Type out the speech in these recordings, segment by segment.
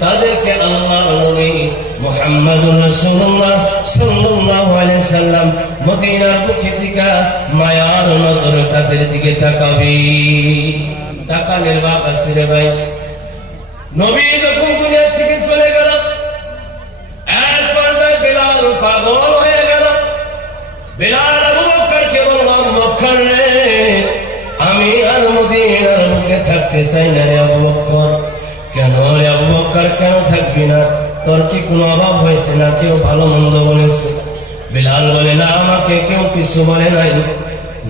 তাদেরকে আল্লাহর নবী মুহাম্মদুর রাসূলুল্লাহ সাল্লাল্লাহু সাল্লাম মদিনার বুকে থেকে মায়ার নজরে তাদের দিকে তাকাবি। তাকানের বাপ আছে রে ভাই। নবী যখন দুনিয়া থেকে চলে গেল, এক পর্যায়ে বেলাল পাগল হয়ে গেল। বেলাল আবু বকরকে বলল, আবু বকর রে, আমি আর মদিনার বুকে থাকতে চাই না রে আবু বকর। কেন রে আবু বকর, কেন থাকবি না? তোর কি কোনো অভাব হয়েছে না? কেউ ভালো মন্দ বলেছে? বেলাল বলে, না, আমাকে কেউ কিছু বলে নাই।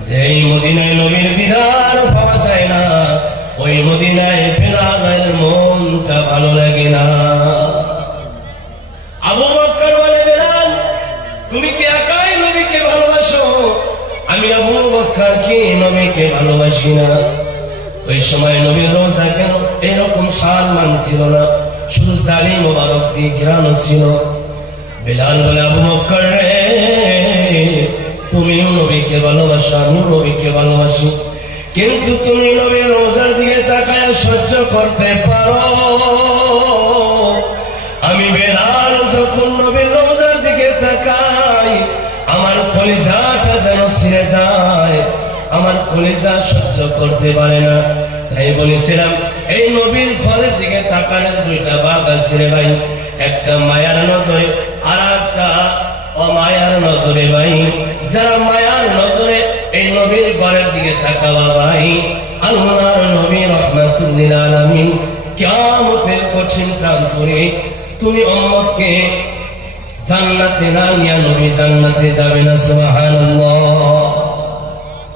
যেই মদিনায় নবীর দিদার পাওয়া যায় না, ওই মদিনায় বেলালের মনটা ভালো লাগে না। আবু বকর বলে, বেলাল, তুমি কি একাই নবীকে ভালোবাসো? আমি আবু বকর কি নবীকে ভালোবাসি না? ওই সময় নবীর রোজা কেন এরকম সম্মান ছিল না, শুধু সালি মোবারক দিয়ে ঘেরানো ছিল। বেলাল বলে, আবু বকর রে, তুমিও নবীকে ভালোবাসো, আমিও নবীকে ভালোবাসি, কিন্তু তুমি নবীর রোজার দিকে তাকায় সহ্য করতে পারো? আমি বেলাল যখন নবীর রোজার দিকে তাকাই, আমার কলিজাটা যেন ছিঁড়ে যায়, আমার কলিজা সহ্য করতে পারে না। তাই বলেছিলাম, এই নবীর ঘরের দিকে তাকানোর দুইটা ভাগ আছে রে ভাই। একটা মায়ার নজরে, আর একটা অমায়ার নজরে ভাই। যারা মায়ার নজরে এই নবীর ঘরের দিকে তাকাবা ভাই, আল্লাহর নবী রাহমাতুল লিল আলামিন কিয়ামতের কঠিন প্রান্তরে তুমি উম্মতকে জান্নাতে না নিয়ে নবী জান্নাতে যাবে না। সুবহানাল্লাহ।